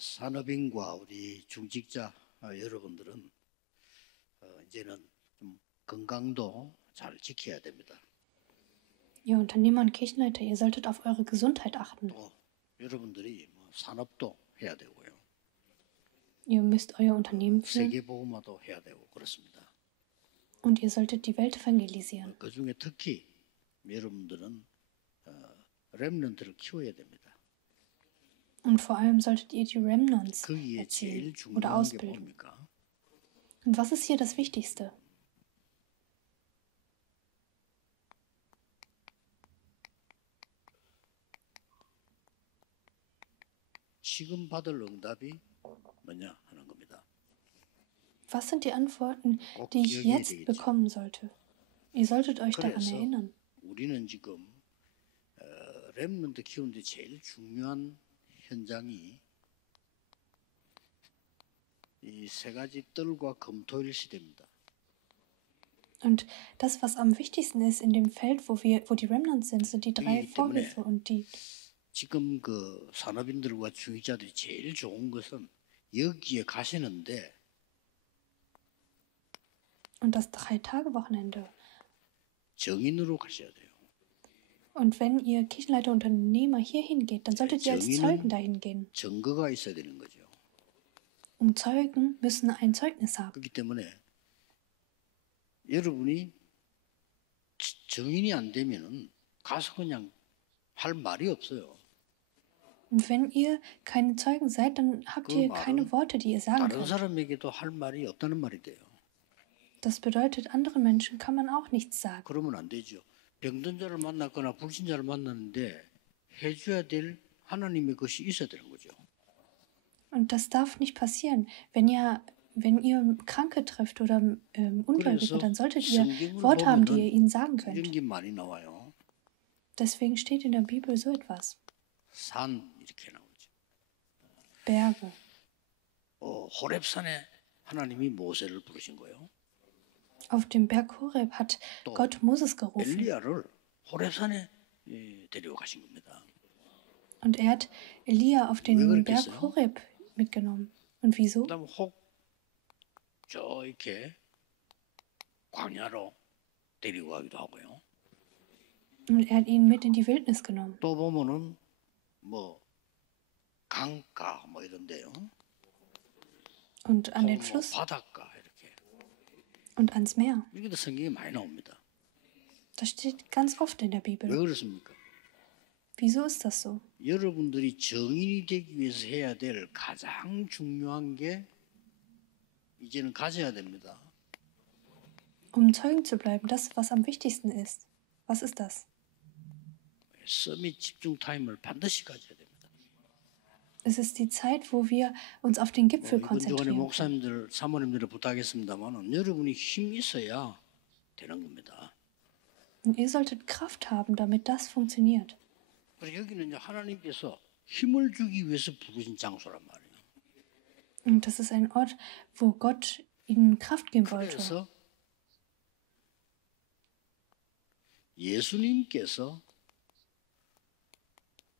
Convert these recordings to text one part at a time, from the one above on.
산업인과 우리 중직자 여러분들은 이제는 좀 건강도 잘 지켜야 됩니다. Ihr Unternehmer und Kirchenleiter, ihr solltet auf eure Gesundheit achten. 또 여러분들이 산업도 해야 되고요. Ihr müsst euer Unternehmen führen 세계복음화도 해야 되고 그렇습니다. und ihr solltet die Welt evangelisieren. 그 중에 특히 여러분들은 렘넌트를 키워야 됩니다. Und vor allem solltet ihr die Remnants 거기에 제일 erziehen oder 중요한 게 ausbilden. 뭡니까? Und was ist hier das Wichtigste? 지금 받을 응답이 뭐냐 하는 겁니다. Was sind die Antworten, 꼭 die ich 기억해야 jetzt 되겠죠. bekommen sollte? Ihr solltet euch daran 그래서 erinnern. 우리는 지금 렘넌트 키우는데 제일 중요한 현장이 이 세 가지 뜰과 검토일 시대입니다. Und das, was am wichtigsten ist in dem Feld, wo die Remnants sind die drei 그렇기 때문에 Vorhöfe und die. 지금 그 산업인들과 중직자들이 제일 좋은 것은 여기에 가시는데 Und das 3-Tage-Wochenende. 정인으로 가셔야 돼요. Und wenn ihr Kirchenleiter, Unternehmer hier hingeht, dann solltet ihr als Zeugen dahin gehen. 증거가 있어야 되는 거죠. Und Zeugen müssen ein Zeugnis haben. 그렇기 때문에 여러분이 정인이 안 되면은 가서 그냥 할 말이 없어요. Und wenn ihr keine Zeugen seid, dann habt ihr keine Worte, die ihr sagen 다른 könnt. 사람에게도 할 말이 없다는 말이 돼요. Das bedeutet, anderen Menschen kann man auch nichts sagen. 그러면 안 되죠. 병든 자를 만났거나 불신자를 만났는데 해줘야 될 하나님의 것이 있어야 되는 거죠. Und das darf nicht passieren. Wenn ihr Kranke trifft oder Ungläubige, dann solltet ihr Worte haben, die ihr ihnen sagen könnt. 이런 게 많이 나와요. Deswegen steht in der Bibel so etwas. 산 이렇게 나오죠. Berge. 호렙산에 하나님이 모세를 부르신 거예요. Auf dem Berg Horeb hat Gott Moses gerufen. 엘리야를 호렙산에 데려가신 겁니다. Und er hat Elia auf den Berg Horeb mitgenommen. Und wieso? 그다음 혹 저 이렇게 광야로 데리고 가기도 하고요. Und er hat ihn mit in die Wildnis genommen. 또 보면은 뭐 강가 뭐 이런데요. Und an den Fluss 바닷가 이렇게. und ans Meer. 이렇게도 성경에 많이 나옵니다. Das steht ganz oft in der 왜 Bibel. 그렇습니까? Wieso ist das so? 여러분들이 정인이 되기 위해서 해야 될 가장 중요한 게 이제는 가져야 됩니다. Um Zeugen zu bleiben, das, was am wichtigsten ist. Was ist das? 서밋 집중 타임을 반드시 가져야 됩니다. Es ist die Zeit, wo wir uns auf den Gipfel 이번 주간에 konzentrieren. 목사님들, 사모님들을 부탁했습니다만 여러분이 힘 있어야 되는 겁니다. Und ihr solltet Kraft haben, damit das funktioniert. 그래서 여기는 이제 하나님께서 힘을 주기 위해서 부르신 장소란 말이에요. Und das ist ein Ort, wo Gott ihnen Kraft geben wollte. 그래서 예수님께서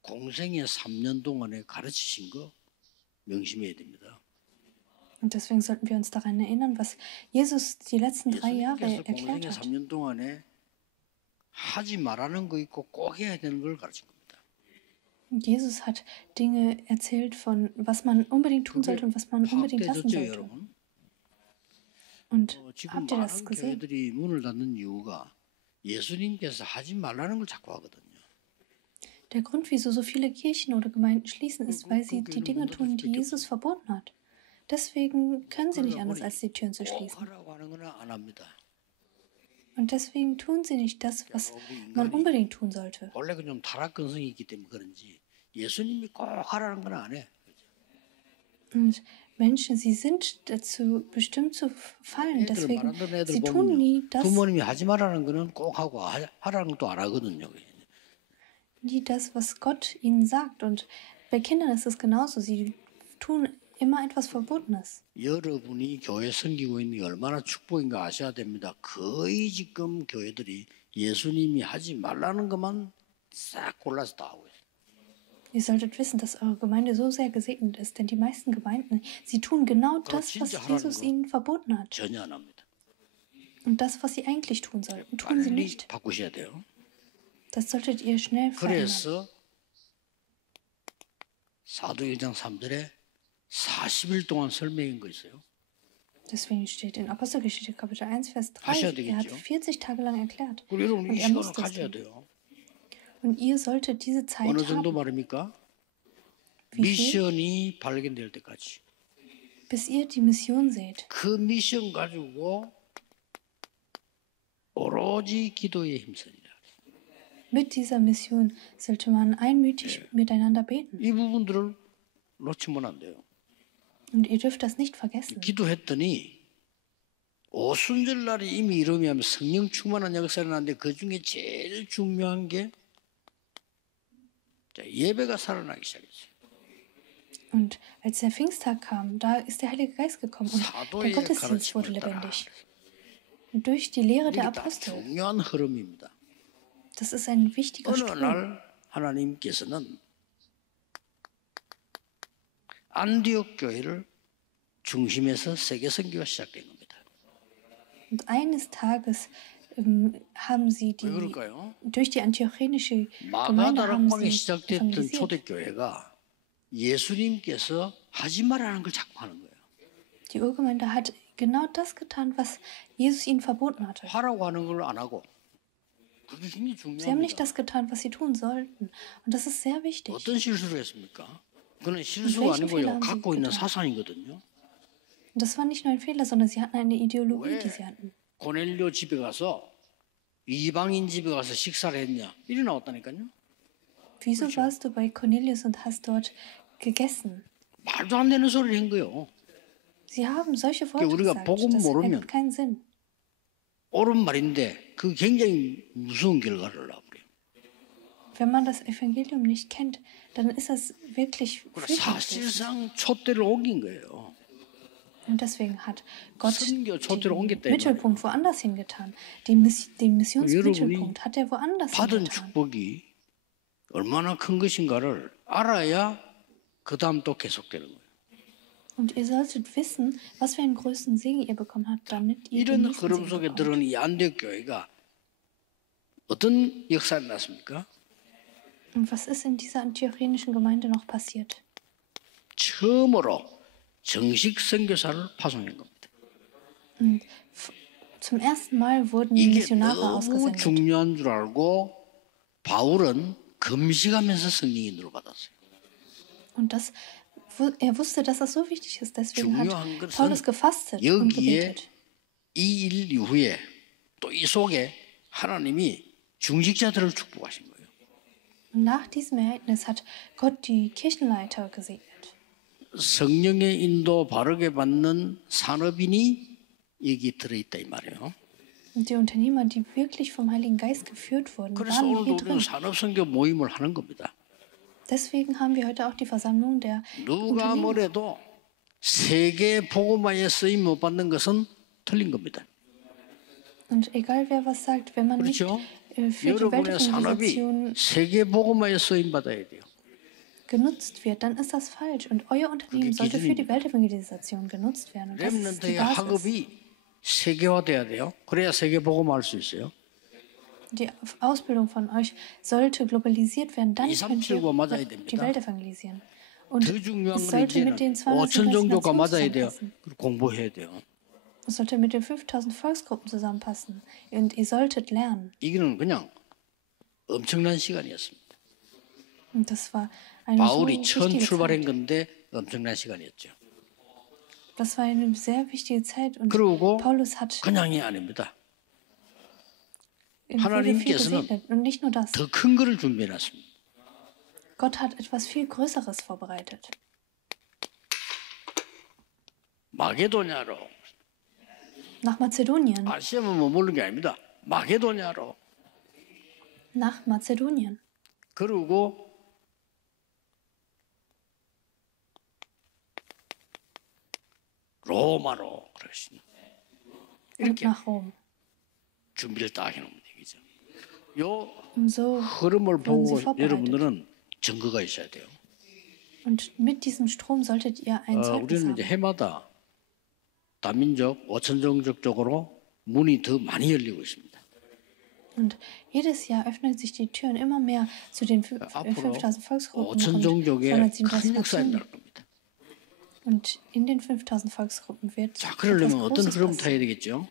공생의 3년 동안에 가르치신 거 명심해야 됩니다. Und deswegen sollten wir uns daran erinnern, was Jesus die letzten 3 Jahre 예수님께서 erklärt 공생의 hat. 3년 동안에 하지 말라는 거 있고 꼭 해야 되는 걸 가르친 겁니다. Und Jesus hat Dinge erzählt von, was man unbedingt tun sollte und was man unbedingt lassen 파악되셨죠, sollte. 여러분? Und 지금 habt ihr das 많은 gesehen? 교회들이 문을 닫는 이유가 예수님께서 하지 말라는 걸 자꾸 하거든요. Der Grund, wieso so viele Kirchen oder Gemeinden schließen, ist, weil sie die Dinge tun, die Jesus verboten hat. Deswegen können sie nicht anders, als die Türen zu 꼭 schließen. 하라고 하는 건 안 합니다. Und deswegen tun sie nicht das, was man unbedingt tun sollte. 원래 좀 타락근성이 있기 때문에 그런지 예수님이 꼭 하라는 건 안 해. Und Menschen, sie sind dazu bestimmt zu fallen. 애들 Deswegen, 말하던 애들 sie tun nie 보면요. das, 부모님이 하지 말라는 거는 꼭 하고 하라는 것도 안 하거든요. was Gott ihnen sagt. Und bei Kindern ist es genauso. Sie tun immer etwas Verbotenes. 여러분이 교회 섬기고 있는 게 얼마나 축복인가 아셔야 됩니다. 거의 지금 교회들이 예수님이 하지 말라는 것만 싹 골라서 다 하고 있어요. Ihr solltet wissen, dass eure Gemeinde so sehr gesegnet ist, denn die meisten Gemeinden, sie tun genau das, was 진짜 하라는 Jesus 거 ihnen verboten hat. 전혀 안 합니다. Und das, was sie eigentlich tun sollten, tun sie 빨리 nicht. 바꾸셔야 돼요. Das solltet ihr schnell verändern. 그래서 사도행전 3절에 40일 동안 설명한 거 있어요. Deswegen steht in Apostelgeschichte Kapitel 1, Vers 3, 하셔야 er hat 되겠죠. 40 Tage lang erklärt. 그리고 여러분 Und 이 er 시간을 muss das 가져야 tun. 돼요. Und ihr solltet diese Zeit 어느 정도 haben. 말입니까? Wie viel? 미션이 발견될 때까지. Bis ihr die Mission seht. 그 미션 가지고 오로지 기도에 힘쓰니라. Mit dieser Mission sollte man einmütig miteinander beten. 이 부분들을 놓치면 안 돼요. Und ihr dürft das nicht vergessen. 기도했더니 오순절 날이 이미 이르면 성령 충만한 역사를 하는데 그 중에 제일 중요한 게 예배가 살아나기 시작했어요. Und als der Pfingsttag kam, da ist der Heilige Geist gekommen und der 사도의 Gottesdienst wurde 가르침을 따라. lebendig. Und durch die Lehre der 이게 다 Apostel, 중요한 흐름입니다. das ist ein wichtiger 어느 Strom. 날 하나님께서는 안디옥 교회를 중심에서 세계 선교가 시작된 겁니다. Und eines Tages haben sie 왜 그럴까요? durch die antiochenische Gemeinde haben 마가다락방에 sie 시작됐던 evangelisiert. 초대교회가 예수님께서 하지 말라는 걸 자꾸 하는 거예요. Die Urgemeinde hat genau das getan, was Jesus ihnen verboten hatte. 하라고 하는 걸 안 하고 그게 굉장히 Sie haben nicht 중요합니다. das getan, was sie tun sollten. Und das ist sehr wichtig. 어떤 실수를 했습니까? 그건 실수가 welchen 아니고요. Fehler haben Sie 갖고 있는 getan? 사상이거든요. Und das war nicht nur ein Fehler, sondern sie hatten eine Ideologie, 왜 die sie hatten. 고넬료 집에 가서 이방인 집에 가서 식사를 했냐? 이리 나왔다니까요. Wieso warst du bei Cornelius und hast dort gegessen? 말도 안 되는 소리를 한 거예요. Sie haben solche Worte 우리가 gesagt. 복음 Das 모르면 ergibt keinen Sinn. 옳은 말인데 그 굉장히 무서운 결과를 낳아버려요. Wenn man das Evangelium nicht kennt, dann ist das wirklich fürchterlich. 사실상 촛대를 옮긴 거예요. Und deswegen hat Gott 선교 촛대를 den 옮겼다 이 말이에요. Mittelpunkt woanders hingetan. Den 여러분이 Missionsmittelpunkt hat er woanders 받은 hingetan. 축복이 얼마나 큰 것인가를 알아야 그 다음 또 계속되는 거예요. Und ihr solltet wissen, was für einen größten Segen ihr bekommen habt, damit ihr den 이런 nächsten 흐름 Segen 속에 bekommt. 들어온 이 안디옥 교회가 어떤 역사를 났습니까? Und was ist in dieser antiochenischen Gemeinde noch passiert? 처음으로 정식 선교사를 파송한 겁니다. Und zum ersten Mal wurden 이게 Missionare 너무 ausgesendet. 중요한 줄 알고 바울은 금식하면서 성령인으로 받았어요. Und er wusste, dass das so wichtig ist. Deswegen hat 중요한 것은 Paulus gefastet und 여기에 gebetet. 이 일 이후에 또 이 속에 하나님이 중직자들을 축복하신 거예요. Und nach diesem Ereignis hat Gott die Kirchenleiter gesegnet. 성령의 인도 바르게 받는 산업인이 여기 들어있다 이 말이에요. Und die Unternehmer, die wirklich vom Heiligen Geist geführt wurden, 그래서 waren 오늘도 hier 우리는 drin. 산업선교 모임을 하는 겁니다. Deswegen haben wir heute auch die Versammlung der 누가 Unternehmer. 뭐래도 세계 복음화에 쓰임 못 받는 것은 틀린 겁니다. Und egal wer was sagt, wenn man nicht 그렇죠? für die 여러분의 산업이 Weltevangelisation 세계 복음화에 쓰임 받아야 돼요. genutzt wird, dann ist das falsch. Und euer Unternehmen 그게 sollte für die 기준입니다. Weltevangelisation genutzt werden. Und das ist die 렘넌트의 Basis. 학업이 세계화돼야 돼요. 그래야 세계 복음화 할 수 있어요. Die Ausbildung von euch sollte globalisiert werden, dann könnt 237과 맞아야 ihr 됩니다. die Welt evangelisieren. Und 더 중요한 es 건 sollte 이제는 mit den 5천 237 종교가 Nationen 맞아야 돼요. zusammenpassen. 그리고 공부해야 돼요. Es sollte mit den 5000 Volksgruppen zusammenpassen. Und ihr solltet lernen. 이거는 그냥 엄청난 시간이었습니다. Und das war eine so 바울이 처음 wichtige 출발한 Zeit. 건데 엄청난 시간이었죠. Das war eine sehr wichtige Zeit. Und 그리고 Paulus hat 그냥이 아닙니다. wurde viel 하나님께서는 gesegnet. Und nicht nur das. 더 큰 거를 준비해놨습니다. Gott hat etwas viel Größeres vorbereitet. 마게도냐로 Nach Mazedonien. 아시아만 머무는 게 아닙니다. 마게도냐로 Nach Mazedonien. 그리고 로마로 그러시니 Und 이렇게 nach Rom. 준비를 딱 해놓은 얘기죠. 요 Und so 흐름을 wurden 보고 sie vorbereitet. 여러분들은 증거가 있어야 돼요. Und mit diesem Strom solltet ihr ein Zeugnis 우리는 이제 haben. 해마다 다민족, 오천종족 쪽으로 문이 더 많이 열리고 있습니다. Und jedes Jahr öffnen sich die Türen immer mehr zu den 앞으로 5000 Volksgruppen und 오천종족의 237 큰 역사가 Nationen. 날 겁니다. Und in den 5000 Volksgruppen wird 자, etwas 그러려면 어떤 Großes 흐름 passieren. 타야 되겠죠?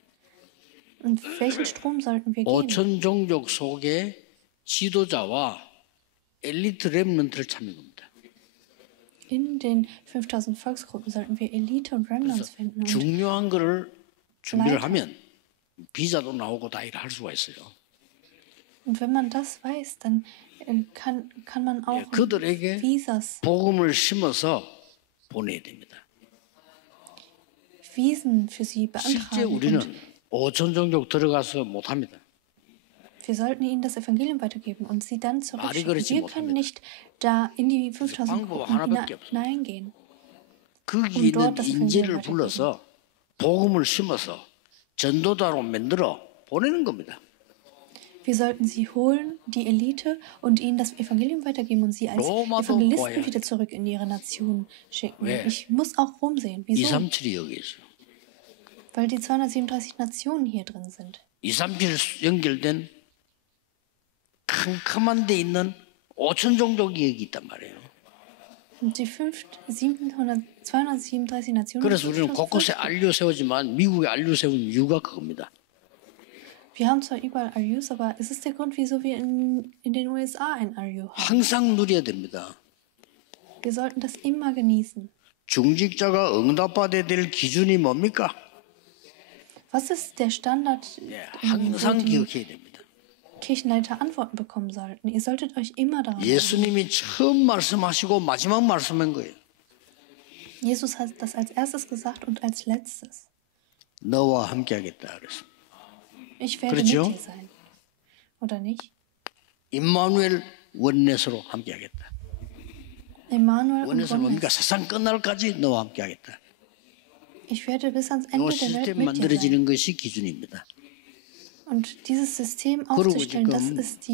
Und welchen Strom sollten wir gehen? 오천종족 속에 지도자와 엘리트 렘넌트를 찾는 겁니다. In den 5000 Volksgruppen sollten wir Elite und Remnants finden. Und 중요한 거를 준비를 하면 비자도 나오고 다 일할 수가 있어요. wenn man das weiß, dann kann man auch 그들에게 Visas, 복음을 심어서 보내야 됩니다. Visen für sie 실제 beantragen. 우리는 Und 오천종족 들어가서 못합니다. wir sollten ihnen das Evangelium weitergeben und sie dann 말이 zurückschicken. 그렇지 Wir können 못합니다. nicht da in die 5000 방법 Gruppen 하나밖에 없어요. hineingehen. 거기 있는 das 인재를 Evangelium 불러서 복음을 심어서 전도자로 만들어 보내는 겁니다. Wir sollten sie holen, die Elite, und ihnen das Evangelium weitergeben und sie als 로마도 Evangelisten 보아야 wieder zurück in ihre Nation schicken. 왜? Ich muss auch Rom sehen. Wieso? 237이 여기 있어요. Weil die 237 Nationen hier drin sind. 237 연결된 캄캄한 데 있는 오천종족이 여기 있단 말이에요. Und die 237 Nationen. 그래서 우리는 곳곳에 알류 세우지만 미국에 알류 세운 이유가 그겁니다. Wir haben zwar überall RUs, aber es ist der Grund, wieso wir in den USA ein RU haben. 항상 누려야 됩니다. Wir sollten das immer genießen. 중직자가 응답받아야 될 기준이 뭡니까? Was ist der Standard, wo 항상 die 기억해야 됩니다. Kirchenleiter Antworten bekommen sollten? Ihr solltet euch immer daran erinnern. 예수님이 처음 말씀하시고 마지막 말씀한 거예요. Jesus hat das als erstes gesagt und als letztes. 너와 함께하겠다 그랬어. Ich werde 그렇죠? mit dir sein. Oder nicht? 임마누엘 원넷으로 함께하겠다. Emmanuel und 원넷은 뭡니까? Oneness. 세상 끝날까지 너와 함께하겠다. Ich werde bis ans 이 Ende der Welt 시스템 mit dir sein. 만들어지는 것이 기준입니다. Und dieses System 그리고 aufzustellen, das 지금 ist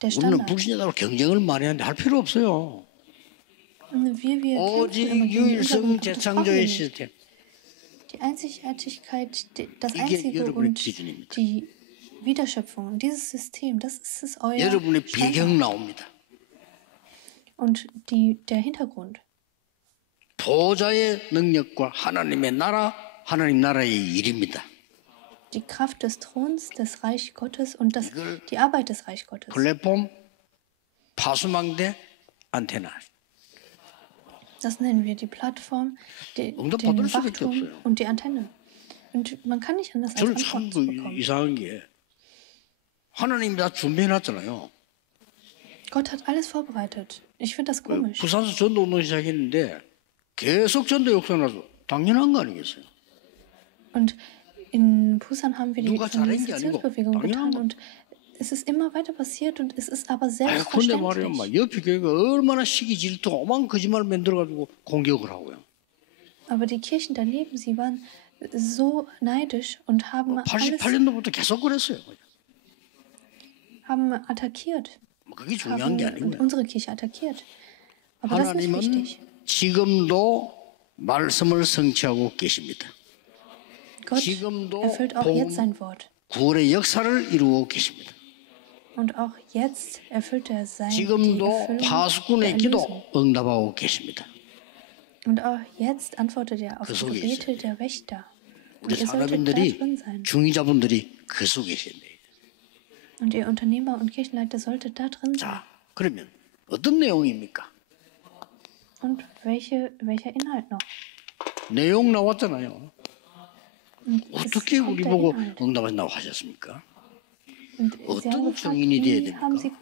der 우리는 Standard. 불신자로 경쟁을 많이 하는데 할 필요 없어요. Und wir kämpfen 오직 immer gegen 유일성 unseren- das brauchen wir 재창조의 nicht. 시스템. Die Einzigartigkeit, das 이게 Einzige 여러분의 und 기준입니다. die Wiederschöpfung. Und dieses System, das ist euer 여러분의 배경 Standard. 나옵니다. Und der Hintergrund. 보좌의 능력과 하나님의 나라, 하나님 나라의 일입니다. Die Kraft des Throns, des Reich Gottes und 이걸 die Arbeit des Reich Gottes. 플랫폼, 파수망대, 안테나. Das nennen wir die Plattform, den 응답받을 수밖에 Wachturm 없어요. und die Antenne. Und man kann nicht anders als 저는 참 Antworten zu bekommen. 이상한 게 하나님이 다 준비해놨잖아요. Gott hat alles vorbereitet. Ich finde das komisch. 부산에서 전도 운동 시작했는데 계속 전도 역사나서 당연한 거 아니겠어요? Und in Busan haben wir die 누가 잘한 게 아니고 Evangelisationsbewegung 당연한 getan 거. und es ist immer weiter passiert und es ist aber 아유, 근데 말이야, selbstverständlich. 막 옆에 교회가 얼마나 시기 질투, 오만 거짓말 만들어가지고 공격을 하고요. Aber die Kirchen daneben, sie waren so neidisch und haben alles 88년도부터 계속 그랬어요. haben attackiert, 뭐 그게 중요한 게 haben 아니고요. unsere Kirche attackiert. Aber das ist nicht 하나님은 wichtig. 지금도 말씀을 성취하고 계십니다. Gott 지금도 erfüllt auch jetzt sein Wort. 구원의 역사를 이루고 계십니다. Und auch jetzt erfüllt er die 지금도 Erfüllung der 파수꾼의 기도 Erlösung. 응답하고 계십니다. Und auch jetzt antwortet er auf 그 die 속에 Gebete der Wächter. 우리 Und ihr solltet da 산업인들이 drin sein. 중위자분들이 그 속에 계신데. Und ihr Unternehmer und Kirchenleiter solltet da drin sein. 자, 그러면 어떤 내용입니까? Und welcher Inhalt noch? 내용 나왔잖아요. Und es 어떻게 kommt 우리 der 보고 Inhalt. 응답하신다고 하셨습니까? Und sie 어떤 haben gefragt, 증인이 돼야 wie haben 됩니까? sie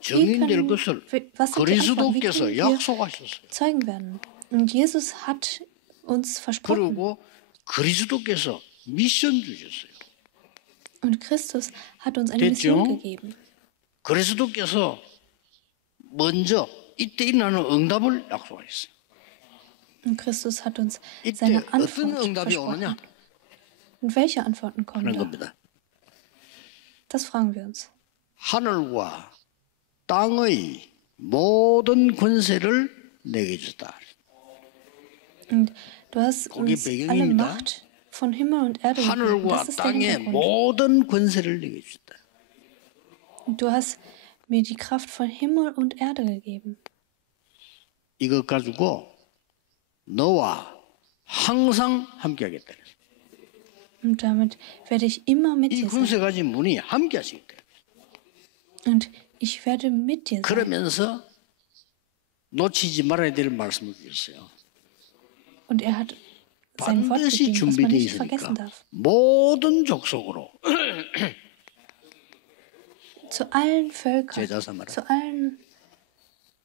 증인 될 können- 것을 was sind die Antworten? Wie 그리스도께서 können wir 약속하셨어요. Zeugen werden? Und Jesus hat uns versprochen. 그리고 그리스도께서 미션 주셨어요. Und Christus hat uns eine 됐죠? Mission gegeben. 그리스도께서 먼저 이때 일어나는 응답을 약속하셨어요. Und Christus hat uns 이때 seine 어떤 Antwort 응답이 versprochen. 오느냐 Und welche Antworten kommen 하는 da? 겁니다. Das fragen wir uns. 하늘과 땅의 모든 권세를 내게 줬다. Und du hast 거기 uns alle 배경입니다. Macht von Himmel und Erde gegeben. 하늘과 Das ist der 땅의 Hintergrund. 모든 권세를 내게 줬다. Und du hast mir die Kraft von Himmel und Erde gegeben. 이것 가지고 너와 항상 함께하겠다. Und damit werde ich immer mit 이 dir 권세 sein. 가진 분이 함께하시겠다. Und ich werde mit dir sein. 그러면서 놓치지 말아야 될 말씀을 주셨어요. Und er hat sein Wort 반드시 gegeben, was man 준비되어 nicht 있으니까 vergessen darf. 모든 족속으로 Zu allen Völkern, 제자 삼아라.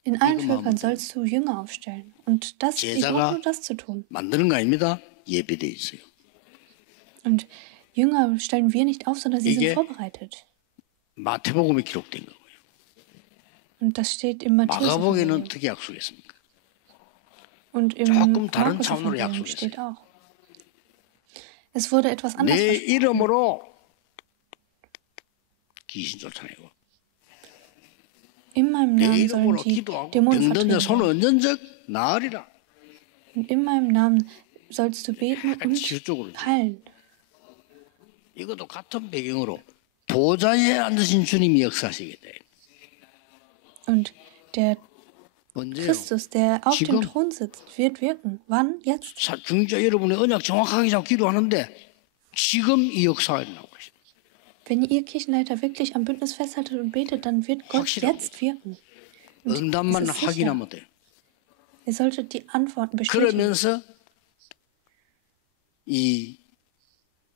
in allen 이것만 Völkern 하면 sollst du Jünger aufstellen. Und das, ich 제자가 brauche nur das zu tun. 만드는 거 아닙니다. 예비되어 있어요. Und Jünger stellen wir nicht auf, sondern sie sind 이게 vorbereitet. 마태복음에 기록된 거고요. Und das steht im Matthäus. 마가복음에는 어떻게 약속했습니까? Und im 조금 다른 Markus 차원으로 Evangelium 약속했어요. steht auch. Es wurde etwas anders 내 versprochen. 이름으로 귀신 쫓아내고 In meinem 내 Namen sollen 이름으로 die 기도하고 Dämonen 병든 자 vertrieben 손 werden. 얹은 적 나으리라. Und in meinem Namen sollst du beten und 치유적으로 heilen. 이것도 같은 배경으로 보좌에 앉으신 주님이 역사하시게 돼. Und der 언제요? Christus, der auf 지금? dem Thron sitzt, wird wirken. Wann? Jetzt. 중자 여러분의 언약 정확하게 잡고 기도하는데 지금 이 역사가 일어나고 있어요. Wenn ihr Kirchenleiter wirklich am Bündnis festhaltet und betet, dann wird Gott 확실합니다. jetzt wirken. 응답만 es ist sicher. 확인하면 돼요. Ihr solltet die Antworten bestätigen. 그러면서 이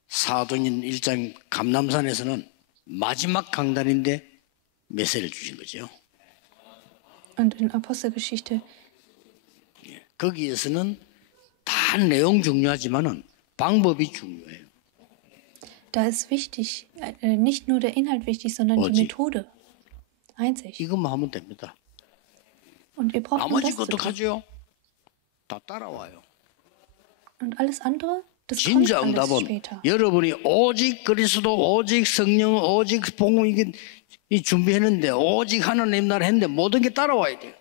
사도행전 1장 감람산에서는 마지막 강단인데 메시지를 주신 거죠. Und in Apostelgeschichte, 거기에서는 다 내용 중요하지만은 방법이 중요해요. da ist wichtig, nicht nur der Inhalt wichtig, sondern die 뭐지? Methode. Einzig. 이것만 하면 됩니다. Und ihr braucht nur 나머지 das zu 것도 tun. 가죠. 다 따라와요. Und alles andere, das kommt 진짜 alles 응답은 später. 여러분이 오직 그리스도, 오직 성령, 오직 복음 이게 이 준비했는데 오직 하나님 나라 했는데 모든 게 따라와야 돼요.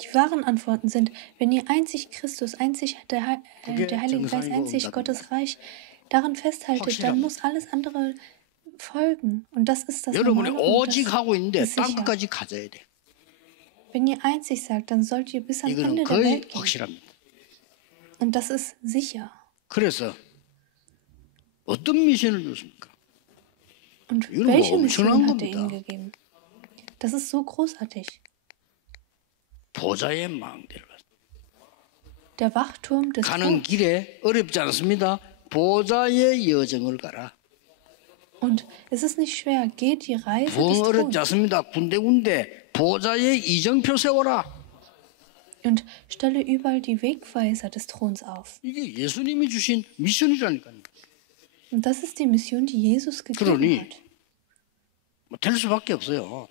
Die wahren Antworten sind, wenn ihr einzig Christus, einzig der 그게 Heilige Geist, 정상이고 einzig 응답입니다. Gottes Reich daran festhaltet, dann 확실합니다. muss alles andere folgen. Und das ist das 여러분이 Normale und das 오직 하고 있는데 ist sicher. 땅끝까지 가져야 돼. Wenn ihr einzig sagt, dann sollt ihr bis ans 이거는 Ende der 거의 Welt gehen. 확실합니다. Und das ist sicher. 그래서 어떤 미션을 줬습니까? Und 이건 welche 뭐 Mission 엄청난 hat er ihnen 겁니다. gegeben? Das ist so großartig. 보좌의 망대를 Der Wachturm des 가는 Thrones. 길에 어렵지 않습니다. 보좌의 여정을 가라. Und es ist nicht schwer. Geht die Reise des 부흥 어렵지 Throns. 않습니다. 군데군데 보좌의 이정표 세워라. Und stelle überall die Wegweiser des Throns auf. 이게 예수님이 주신 미션이라니까요. Und das ist die Mission, die Jesus gegeben 그러니 hat. 뭐 될 수밖에 없어요.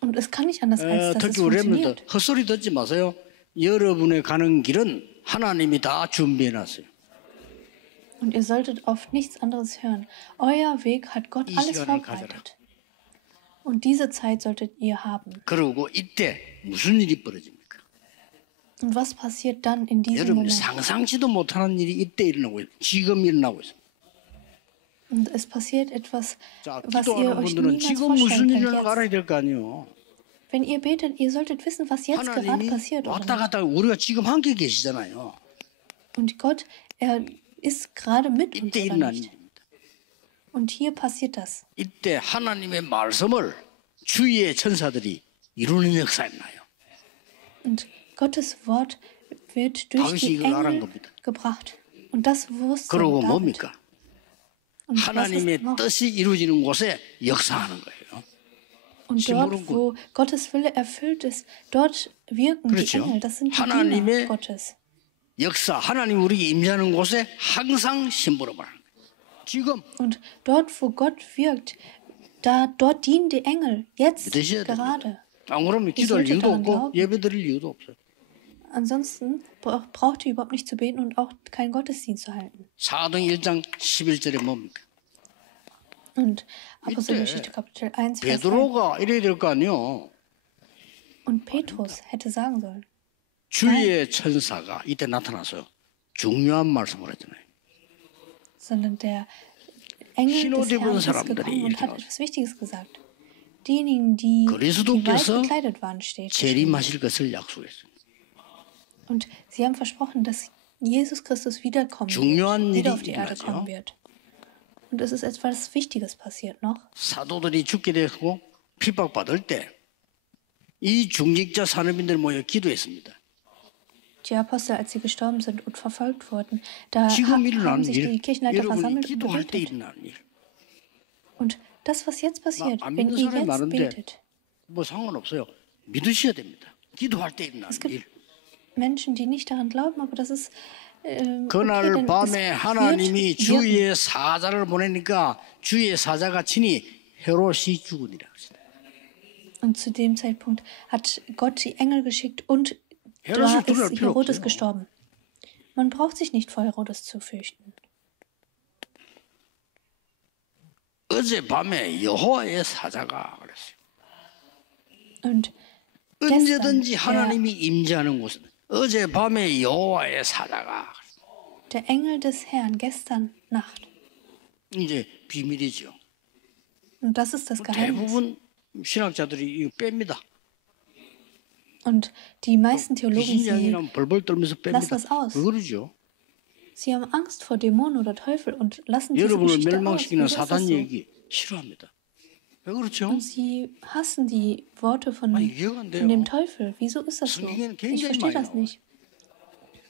Und es kann nicht anders, als dass es 특히 우리 랩런들 funktioniert. 헛소리 듣지 마세요. 여러분의 가는 길은 하나님이 다 준비해놨어요. Und ihr solltet auf nichts anderes hören. Euer Weg hat Gott 이 alles 시간을 가져라. vorbereitet. Und diese Zeit solltet ihr haben. 그러고 이때 무슨 일이 벌어집니까? Und was passiert dann in diesem 여러분이 Moment? 상상치도 못하는 일이 이때 일어나고 있어요. 지금 일어나고 있어요. Und es passiert etwas, 자, was ihr 기도하는 euch 분들은 niemals 지금 무슨 vorstellen 일이 könnt. 일어나고 알아야 Jetzt. 될 거 아니에요. Wenn ihr betet, ihr solltet wissen, was jetzt gerade 하나님이 passiert. Oder 왔다 nicht. 갔다 우리가 지금 함께 계시잖아요. Und Gott, er ist gerade mit uns, 이때 oder 일어나는 nicht? 일입니다. Und hier passiert das. 이때 하나님의 말씀을 주위의 천사들이 이루는 역사가 나요. Und Gottes Wort wird durch 다윗이 die 이걸 알은 Engel 겁니다. gebracht. Und das wusste 그러고 David. 뭡니까? Und was ist 하나님의 noch? 뜻이 이루어지는 곳에 역사하는 거예요. Und dort, wo Gottes Wille erfüllt ist, dort wirken die 그렇죠. Engel. Das sind die 하나님의 Diener Gottes. 역사, 하나님 우리에게 임재하는 곳에 항상 심부름 하는 거예요. 지금 Und dort, wo Gott wirkt, dort dienen die Engel. Jetzt 믿으셔야 됩니다. gerade. 안 그러면 Ich 기도할 sollte 이유도 daran 없고 glauben. 예배 드릴 이유도 없어요. Ansonsten braucht ihr überhaupt nicht zu beten und auch keinen Gottesdienst zu halten. 사도행 1장 11절에 뭡니까? Und Apostelgeschichte Kapitel 1, Vers 1. 베드로가 이래야 될 거 아니에요. Und Petrus hätte sagen sollen, 주의 천사가 이때 나타나서 중요한 말씀을 했잖아요. sondern der Engel 흰옷 des 입은 Herrn ist 사람들이 gekommen und hat 이렇게 etwas Wichtiges gesagt. Diejenigen, die weiß 그리스도께서 gekleidet waren, steht geschrieben. 재림하실 것을 약속했어요. Und sie haben versprochen, dass Jesus Christus wiederkommen 중요한 wird, wieder 일이 auf die Erde 일어나죠. kommen wird. Und es ist etwas Wichtiges passiert noch. 사도들이 죽게 되고 핍박받을 때 이 중직자 산업인들 모여 기도했습니다. Die Apostel, als sie gestorben sind und verfolgt wurden, da 지금 haben 일어나는 sich 일, die Kirchenleiter 여러분이 versammelt und 기도할 때 gebetet. 일어나는 일. Und das, was jetzt passiert, 안 wenn 믿는 ihr 사람이 jetzt 많은데 betet, 뭐 상관없어요. 믿으셔야 됩니다. 기도할 때 일어나는 es gibt 일. Menschen, die nicht daran glauben, aber das ist 그날 okay, denn 밤에 es 하나님이 wird wirken. 주의 사자를 보내니까 주의 사자가 친히 헤롯이 죽으니라. Und zu dem Zeitpunkt hat Gott die Engel geschickt und da 헤롯을 두려울 ist 필요 Herodes 없어요. gestorben. Man braucht sich nicht vor Herodes zu fürchten. 어젯밤에 여호와의 사자가 그랬어요. Und 언제든지 gestern 하나님이 임재하는 곳은 어젯밤에 여호와의 사자가 der Engel des Herrn gestern Nacht. 이제 비밀이죠. Und das ist das Geheimnis. 대부분 신학자들이 이거 뺍니다. Und die meisten Theologen, 귀신이 sie 아니라면 벌벌 떨면서 lassen 뺍니다. es aus. 왜 그러죠? Sie haben Angst vor Dämonen oder Teufel und lassen diese 여러분을 Geschichte aus. 멸망시키는 Wieso ist das 사단 so? 얘기 싫어합니다. 왜 그렇죠? Und sie hassen die Worte von 이해가 안 돼요. dem Teufel. Wieso ist das so? 성경에는 Ich 굉장히 verstehe 많이 das 나와요. nicht.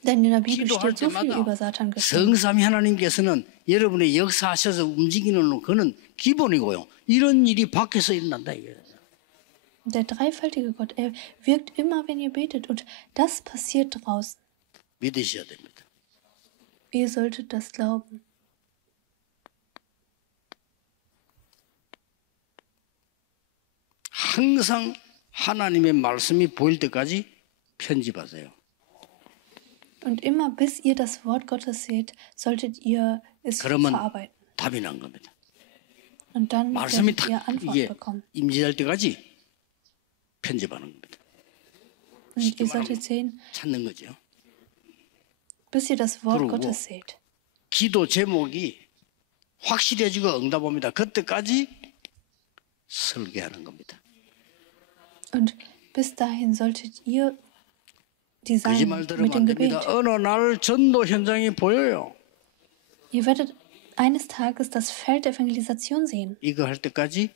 Denn in der Bibel 기도할 steht so viel 때마다 über Satan geschrieben. 성삼위 하나님께서는 여러분의 역사하셔서 움직이는 그는 기본이고요. 이런 일이 밖에서 일어난다 이거예요. Der dreifaltige Gott, er wirkt immer, wenn ihr betet. Und das passiert draußen. 믿으셔야 됩니다. Ihr solltet das glauben. 항상 하나님의 말씀이 보일 때까지 편집하세요. Und immer bis ihr das Wort Gottes seht, solltet ihr es 그러면 verarbeiten. 답이 난 겁니다. Und dann 말씀이 werdet ihr 딱 Antwort 이게 bekommen. 임재할 때까지 편집하는 겁니다. Und ihr solltet sehen, 찾는 거죠. bis ihr das Wort 그리고 Gottes seht. 기도 제목이 확실해지고 응답합니다. 그때까지 설계하는 겁니다. Und bis dahin solltet ihr die sein 거짓말 mit 들으면 dem 안 Gebet. 됩니다. 어느 날 전도 현장이 보여요. Ihr werdet eines Tages das Feld der Evangelisation sehen. 이거 할 때까지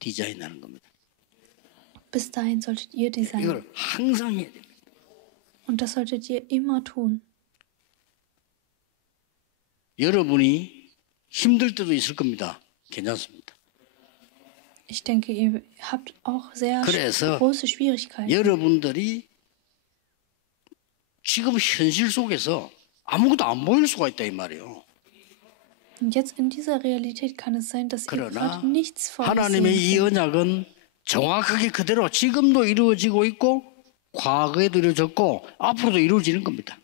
디자인하는 겁니다. Bis dahin solltet ihr designen. 이걸 항상 해야 됩니다. Und das solltet ihr immer tun. 여러분이 힘들 때도 있을 겁니다. 괜찮습니다. Ich denke, ihr habt auch sehr 그래서 große Schwierigkeiten. 여러분들이 지금 현실 속에서 아무것도 안 보일 수가 있다 이 말이에요. Und jetzt in dieser Realität kann es sein, dass ihr 그러나 gerade nichts vor euch 하나님의 sehen 이 könnt. 언약은 정확하게 그대로 지금도 이루어지고 있고 과거에도 이루어졌고 앞으로도 이루어지는 겁니다.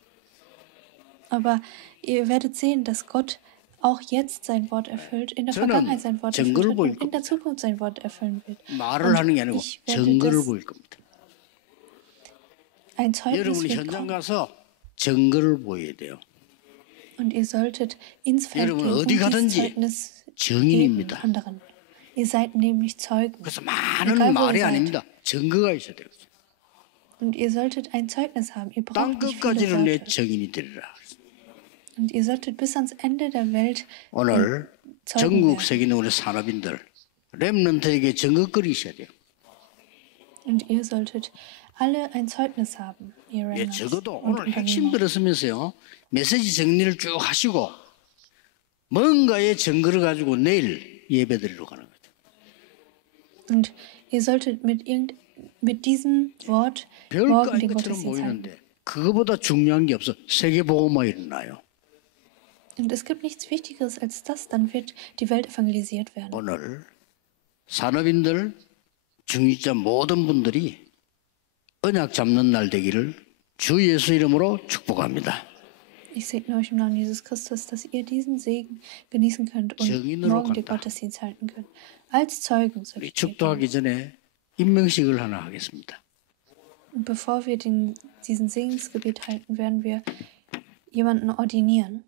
Aber ihr werdet sehen, dass Gott auch jetzt sein Wort erfüllt, in der 저는 Vergangenheit sein Wort erfüllt 증거를 hat 보일 und in der Zukunft sein Wort erfüllen wird. 말을 하는 게 아니고 ich werde 증거를 das 보일 겁니다. ein Zeugnis 여러분이 wird 현장 kommen. 가서 증거를 보여야 돼요. Und ihr solltet ins Feld 여러분 gehen und 어디 dieses 가든지 Zeugnis geben 증인입니다. anderen. Ihr seid nämlich Zeugen. 그래서 많은 egal wo 말이 ihr seid. 아닙니다. 증거가 있어야 돼요. Und ihr solltet ein Zeugnis haben. Ihr 땅 braucht nicht viele 끝까지는 내 Worte. 증인이 되리라. Und ihr solltet bis ans Ende der Welt 오늘 Zeugen 전국 werden. 세계 우리 산업인들 렘넌트에게 증거거리 있어야 돼요. Und ihr solltet alle ein Zeugnis haben, ihr 예, Remnants 적어도 und 오늘 핵심 Unternehmer. 들었으면서요. 메시지 정리를 쭉 하시고 뭔가의 증거를 가지고 내일 예배드리러 가는 거죠. Und ihr solltet mit diesem Wort 별거 morgen 아닌 den 것처럼 Gottesdienst halten. 보이는데 그거보다 중요한 게 없어. 세계복음화 일어나요. Und es gibt nichts Wichtigeres als das, dann wird die Welt evangelisiert werden. 오늘 산업인들, 중직자 모든 분들이 언약 잡는 날 되기를 주 예수 이름으로 축복합니다. Ich segne euch im Namen Jesus Christus, dass ihr diesen Segen genießen könnt und 증인으로 morgen den 간다. Gottesdienst halten könnt. Als Zeugen 우리 solltet ihr gehen. 축도하기 전에 임명식을 하나 하겠습니다. Und bevor wir diesen Segensgebet halten, werden wir jemanden ordinieren.